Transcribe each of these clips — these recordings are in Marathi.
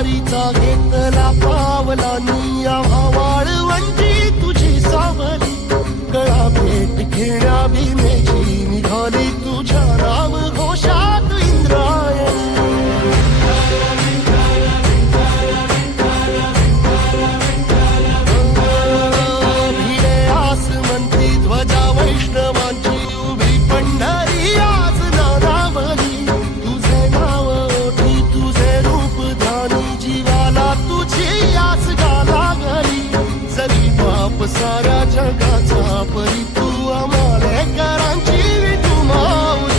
वारीचा घेतला पावलांनी आम्हा वाळवंटी तुझी सावली गळा भेट घेण्या भीमेची निघाली तुझ्या नाव घोषात इंद्रायणी भिडे आसमंती ध्वजा वैष्णवांची उभी पंढरी आज नादावली तुझे नाव ओठी तुझे रूप ध्यानी जीवाला तुझी आस गाला गली जरी बाप साऱ्या जगाचा परी तू आमालेकरांची विठू माऊली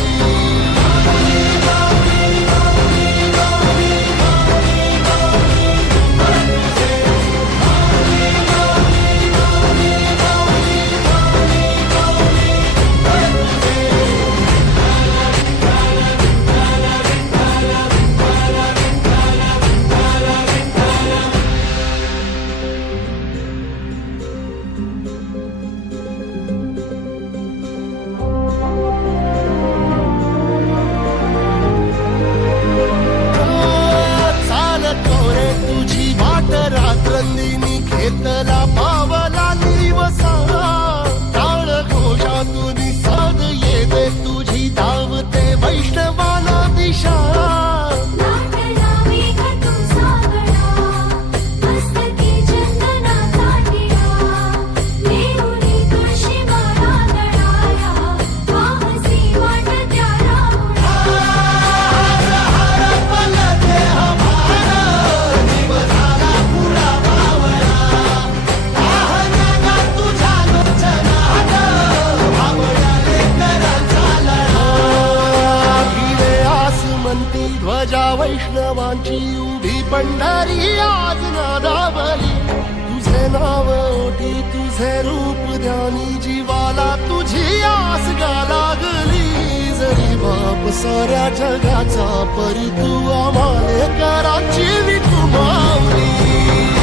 रात्रंदिनी घेतला पावला निवसा टाळ घोषातून साध येते तुझी धावते वैष्णवाला दिशा ध्वजा वैष्णवांची उभी पंढरी आज नादावली तुझे नाव ओठी तुझे रूप ध्यानी जीवाला तुझी आस गा लागली जरी बाप साऱ्या जगाचा परी तू आमालेकरांची विठू माऊली